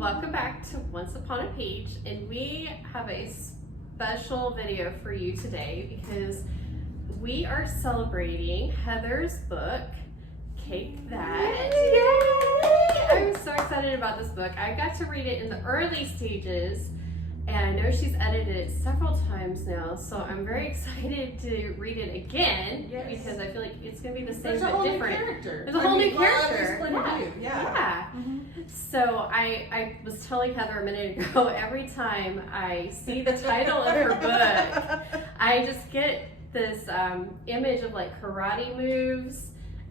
welcome back to Once Upon a Page, and we have a special video for you today because we are celebrating Heather's book, Cake That. Yay! I'm so excited about this book. I got to read it in the early stages, and I know she's edited it several times now, so I'm very excited to read it again because I feel like it's going to be the same but different. There's a whole new character. Yeah. Mm-hmm. So I was telling Heather a minute ago, every time I see the title of her book, I just get this image of like karate moves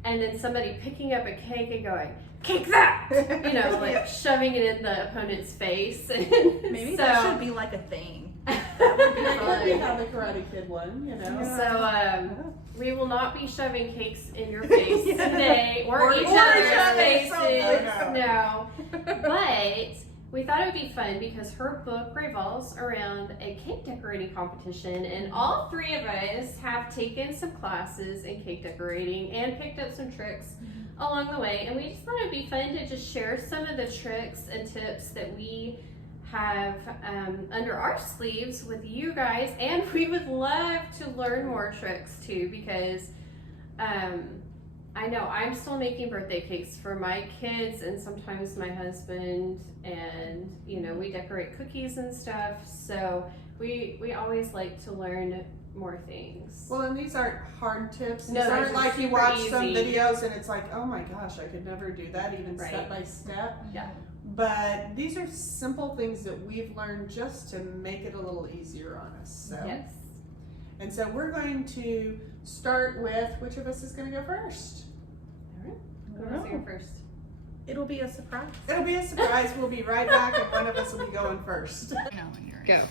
and then somebody picking up a cake and going, "Cake that!" You know, like shoving it in the opponent's face. Maybe that should be like a thing. That would be fun. That could be how the Karate Kid one, you know. So we will not be shoving cakes in your face today, or each other's faces. No. But we thought it would be fun because her book revolves around a cake decorating competition, and all three of us have taken some classes in cake decorating and picked up some tricks along the way, and we just thought it would be fun to just share some of the tricks and tips that we have under our sleeves with you guys, and we would love to learn more tricks too because I know I'm still making birthday cakes for my kids and sometimes my husband, and you know, we decorate cookies and stuff, so we always like to learn more things. Well, and these aren't hard tips. These No, aren't like you watch easy. some videos and it's like, oh my gosh, I could never do that, even step by step. Yeah. But these are simple things that we've learned just to make it a little easier on us. So. Yes. And so we're going to start with, which of us is going to go first? All right. Who wants to go first? It'll be a surprise. It'll be a surprise. We'll be right back and one of us will be going first. Go.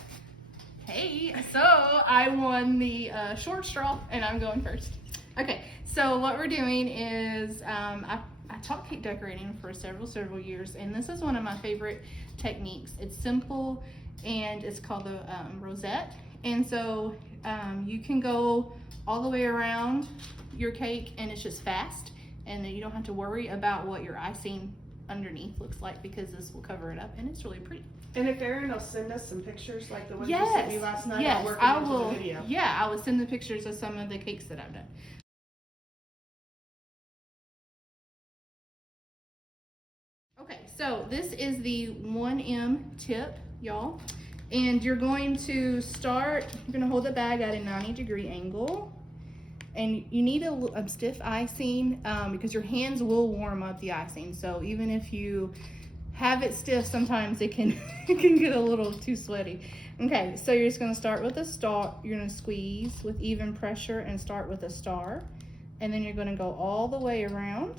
Hey, so I won the short straw and I'm going first. Okay, so what we're doing is I taught cake decorating for several years, and this is one of my favorite techniques. It's simple and it's called the rosette. And so you can go all the way around your cake and it's just fast, and then you don't have to worry about what your icing underneath looks like because this will cover it up, and it's really pretty. And if Erin will send us some pictures like the ones Yes, you sent me last night, yes, I'll work I them into will. the video. Yeah, I will send the pictures of some of the cakes that I've done. Okay, so this is the 1M tip, y'all. And you're going to start, you're going to hold the bag at a 90-degree angle. And you need a stiff icing because your hands will warm up the icing. So even if you have it stiff, sometimes it can it can get a little too sweaty. Okay, so you're just going to start with a star. You're going to squeeze with even pressure and start with a star. And then you're going to go all the way around.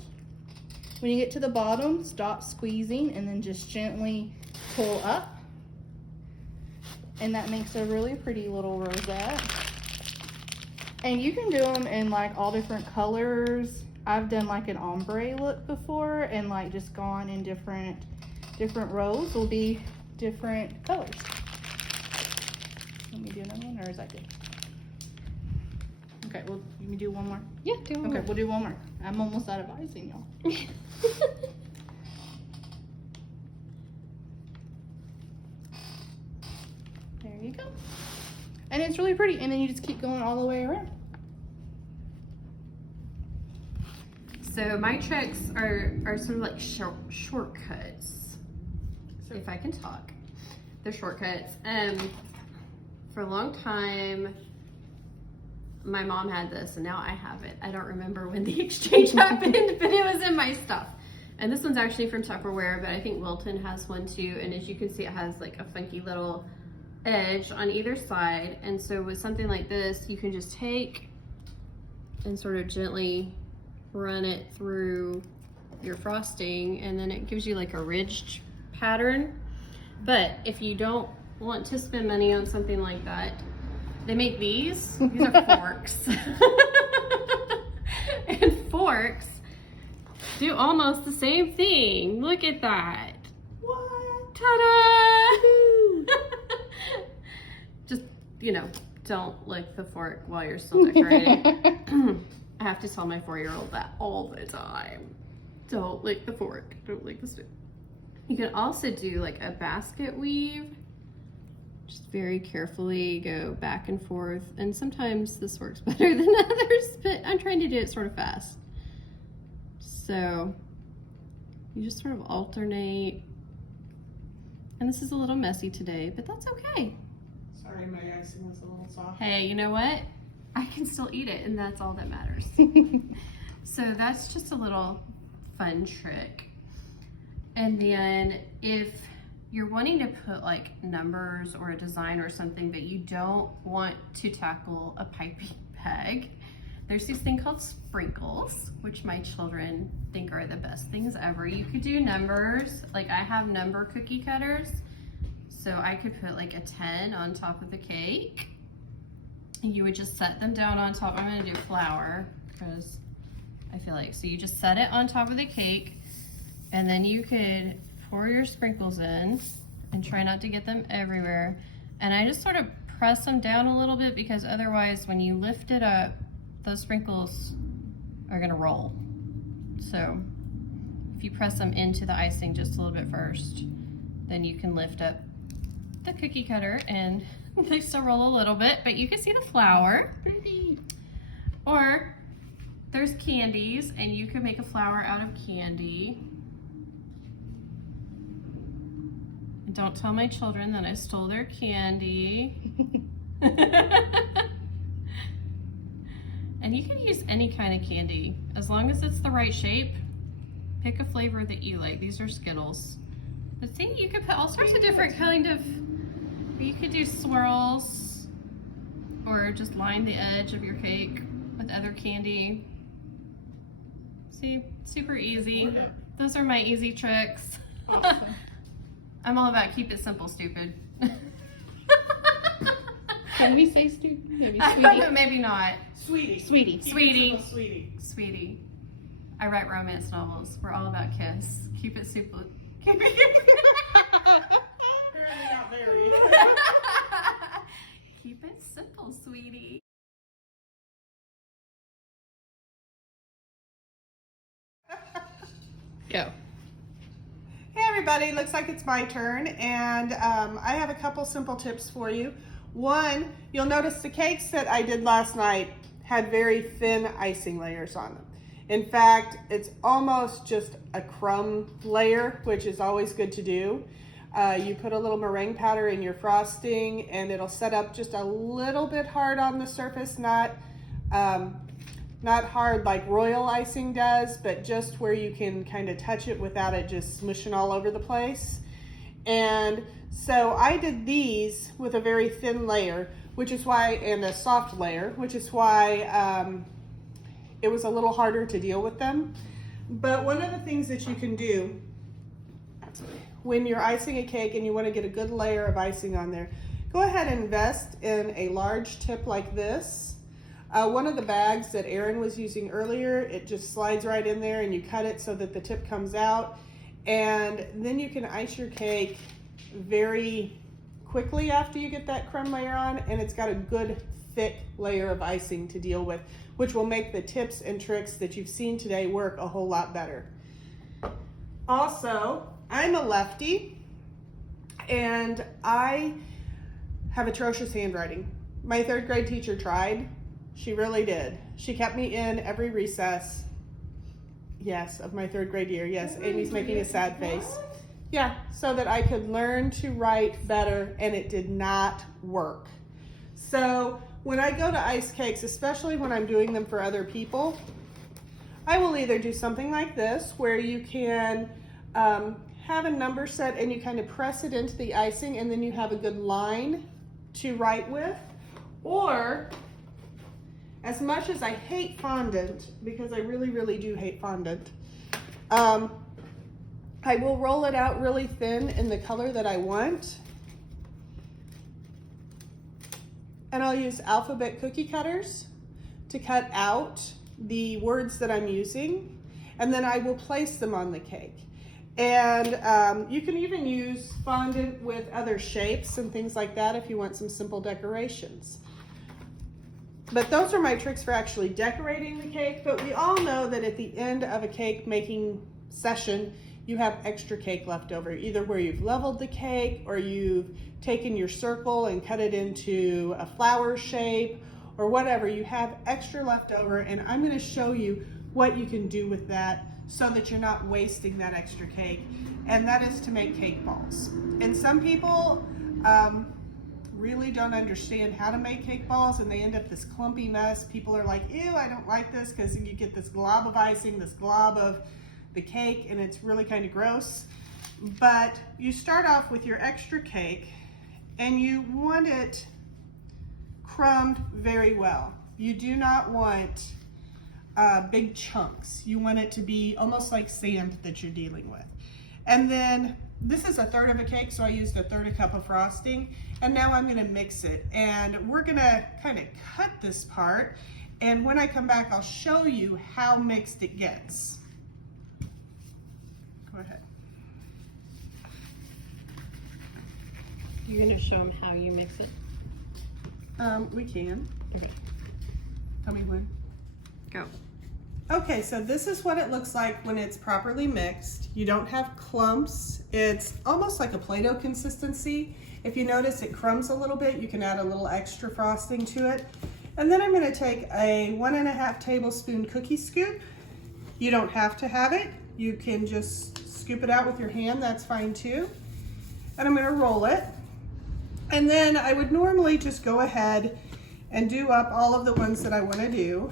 When you get to the bottom, stop squeezing and then just gently pull up. And that makes a really pretty little rosette. And you can do them in like all different colors. I've done like an ombre look before, and like just gone in different rows will be different colors. Let me do another one, or is that good? Okay, well, you can do one more? Yeah, do one Okay, more. we'll do one more. I'm almost out of icing, y'all. There you go. And it's really pretty, and then you just keep going all the way around. So my tricks are sort of like shortcuts, if I can talk. They're shortcuts. For a long time, my mom had this, and now I have it. I don't remember when the exchange happened, but it was in my stuff. And this one's actually from Tupperware, but I think Wilton has one too. And as you can see, it has like a funky little edge on either side. And so with something like this, you can just take and sort of gently run it through your frosting, and then it gives you like a ridged pattern. But if you don't want to spend money on something like that, they make these are forks. And forks do almost the same thing. Look at that. What? Ta-da! Just, you know, don't lick the fork while you're still decorating. I have to tell my 4-year-old that all the time. Don't lick the fork. Don't lick the spoon. You can also do like a basket weave. Just very carefully go back and forth. And sometimes this works better than others, but I'm trying to do it sort of fast. So you just sort of alternate. And this is a little messy today, but that's okay. Sorry, my icing was a little soft. Hey, you know what? I can still eat it, and that's all that matters. So that's just a little fun trick. And then if you're wanting to put like numbers or a design or something, but you don't want to tackle a piping peg, there's this thing called sprinkles, which my children think are the best things ever. You could do numbers, like I have number cookie cutters, so I could put like a 10 on top of the cake. And you would just set them down on top. I'm gonna do flour because I feel like, so you just set it on top of the cake, and then you could pour your sprinkles in and try not to get them everywhere. And I just sort of press them down a little bit because otherwise when you lift it up, those sprinkles are gonna roll. So if you press them into the icing just a little bit first, then you can lift up the cookie cutter and they still roll a little bit, but you can see the flour. Or there's candies and you can make a flower out of candy. And don't tell my children that I stole their candy. And you can use any kind of candy as long as it's the right shape. Pick a flavor that you like. These are Skittles. But see, you could put all sorts of different kind of, you could do swirls or just line the edge of your cake with other candy. See, super easy. Those are my easy tricks. I'm all about keep it simple, stupid. Can we say stupid? Maybe sweetie. Maybe not. Sweetie. Sweetie. Keep it Sweetie. simple, sweetie. Sweetie. I write romance novels. We're all about kiss. Keep it simple. Apparently not very. Keep it simple, sweetie. Go. Hey everybody, looks like it's my turn, and I have a couple simple tips for you. One, you'll notice the cakes that I did last night had very thin icing layers on them. In fact, it's almost just a crumb layer, which is always good to do. You put a little meringue powder in your frosting and it'll set up just a little bit hard on the surface, not hard like royal icing does, but just where you can kind of touch it without it just smushing all over the place. And so I did these with a very thin layer, which is why, and a soft layer, which is why it was a little harder to deal with them. But one of the things that you can do when you're icing a cake and you want to get a good layer of icing on there, go ahead and invest in a large tip like this. One of the bags that Erin was using earlier, it just slides right in there and you cut it so that the tip comes out. And then you can ice your cake very quickly after you get that crumb layer on, and it's got a good thick layer of icing to deal with, which will make the tips and tricks that you've seen today work a whole lot better. Also, I'm a lefty and I have atrocious handwriting. My third grade teacher tried. She really did. She kept me in every recess. Yes, of my third grade year. Yes, Amy's making a sad face. Yeah, so that I could learn to write better, and it did not work. So when I go to ice cakes, especially when I'm doing them for other people, I will either do something like this where you can have a number set and you kind of press it into the icing and then you have a good line to write with. Or, as much as I hate fondant, because I really, really do hate fondant, I will roll it out really thin in the color that I want. And I'll use alphabet cookie cutters to cut out the words that I'm using. And then I will place them on the cake. And you can even use fondant with other shapes and things like that if you want some simple decorations. But those are my tricks for actually decorating the cake. But we all know that at the end of a cake making session, you have extra cake left over, either where you've leveled the cake or you've taken your circle and cut it into a flower shape or whatever, you have extra left over, and I'm going to show you what you can do with that so that you're not wasting that extra cake, and that is to make cake balls. And some people really don't understand how to make cake balls, and they end up this clumpy mess. People are like, ew, I don't like this, because you get this glob of icing, this glob of the cake, and it's really kind of gross. But you start off with your extra cake, and you want it crumbed very well. You do not want big chunks. You want it to be almost like sand that you're dealing with. And then this is 1/3 of a cake, so I used 1/3 cup of frosting. And now I'm gonna mix it. And we're gonna kind of cut this part. And when I come back, I'll show you how mixed it gets. Go ahead. You're going to show them how you mix it? We can. Okay. Tell me when. Go. Okay, so this is what it looks like when it's properly mixed. You don't have clumps. It's almost like a Play-Doh consistency. If you notice it crumbs a little bit, you can add a little extra frosting to it. And then I'm gonna take a 1½ tablespoon cookie scoop. You don't have to have it. You can just scoop it out with your hand, that's fine too. And I'm gonna roll it. And then I would normally just go ahead and do up all of the ones that I wanna do.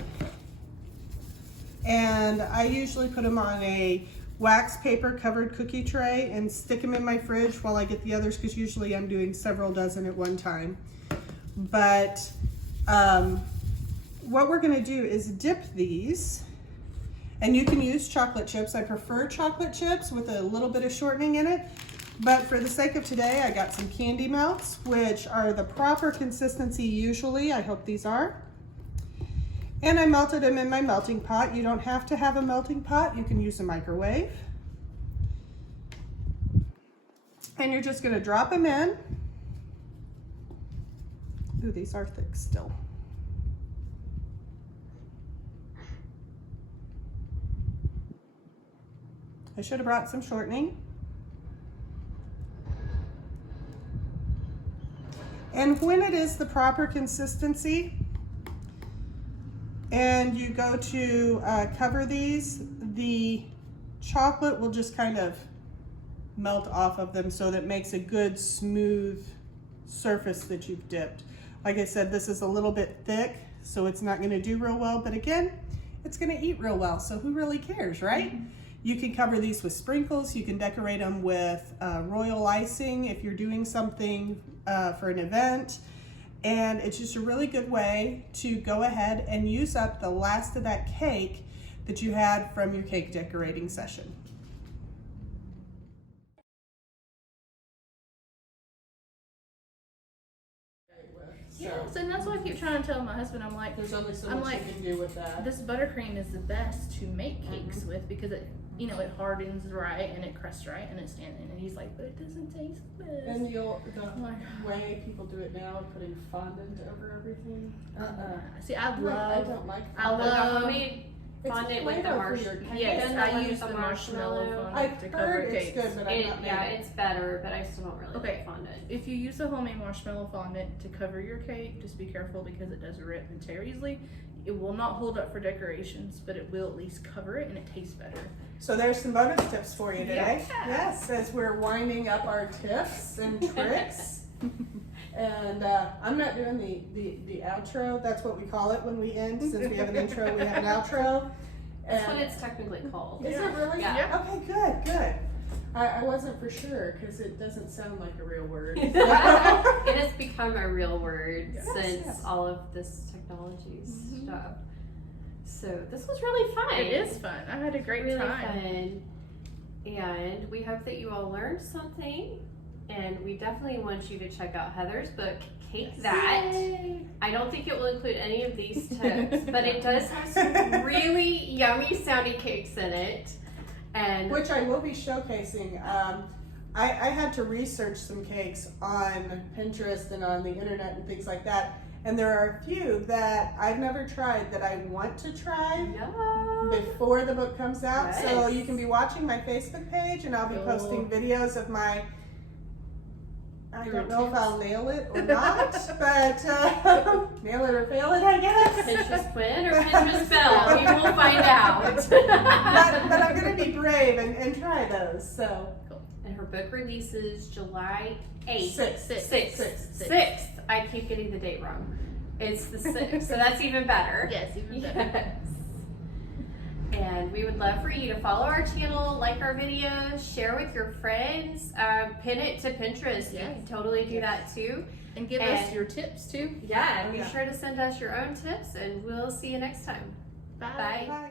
And I usually put them on a wax paper covered cookie tray and stick them in my fridge while I get the others, because usually I'm doing several dozen at one time. But what we're gonna do is dip these, and you can use chocolate chips. I prefer chocolate chips with a little bit of shortening in it, but for the sake of today, I got some candy melts, which are the proper consistency usually. I hope these are. And I melted them in my melting pot. You don't have to have a melting pot. You can use a microwave. And you're just gonna drop them in. Ooh, these are thick still. I should have brought some shortening. And when it is the proper consistency, and you go to cover these, the chocolate will just kind of melt off of them, so that makes a good smooth surface that you've dipped. Like I said, this is a little bit thick, so it's not gonna do real well, but again, it's gonna eat real well, so who really cares, right? Mm-hmm. You can cover these with sprinkles. You can decorate them with royal icing if you're doing something for an event. And it's just a really good way to go ahead and use up the last of that cake that you had from your cake decorating session. Yes, and that's why I keep trying to tell my husband, I'm like, There's only so I'm much like, you can do with that. this buttercream is the best to make cakes with, because it, you know, it hardens right and it crusts right and it's standing. And he's like, but it doesn't taste the best. And the way people do it now, putting fondant over everything. See, I I love, don't like I fondant. love, homemade It's fondant with the Play-Doh for marshmallow. your cake. yes, Done I with use the marshmallow fondant I've to cover heard it's cakes. good, but I've not made Yeah, it. it's better, but I still don't really Okay. like fondant. If you use the homemade marshmallow fondant to cover your cake, just be careful because it does rip and tear easily. It will not hold up for decorations, but it will at least cover it and it tastes better. So there's some bonus tips for you today. Yeah. Yes, as we're winding up our tips and tricks. And I'm not doing the outro. That's what we call it when we end. Since we have an intro, we have an outro. That's what it's technically called. Is it really? Yeah. Okay, good, good. I wasn't for sure because it doesn't sound like a real word. It has become a real word Yes, since yes. all of this technology stuff. So this was really fun. It is fun. I had a great really time. fun. And we hope that you all learned something. And we definitely want you to check out Heather's book, Cake That. I don't think it will include any of these tips, but it does have some really yummy sounding cakes in it. And Which I will be showcasing. I had to research some cakes on Pinterest and on the internet and things like that. And there are a few that I've never tried that I want to try. before the book comes out. So Yes. you can be watching my Facebook page, and I'll be posting videos of my. I Your don't know if tips. I'll nail it or not, but nail it or fail it, I guess. Pinterest win or Pinterest fail? We will find out. but I'm going to be brave and try those. So And her book releases July 8th. Sixth. 6th. I keep getting the date wrong. It's the 6th, so that's even better. Yes, even better. Yes. And we would love for you to follow our channel, like our videos, share with your friends, pin it to Pinterest. You Yes. can totally do that too. And give us your tips too. Yeah, and Oh, be yeah. sure to send us your own tips, and we'll see you next time. Bye. Bye. bye.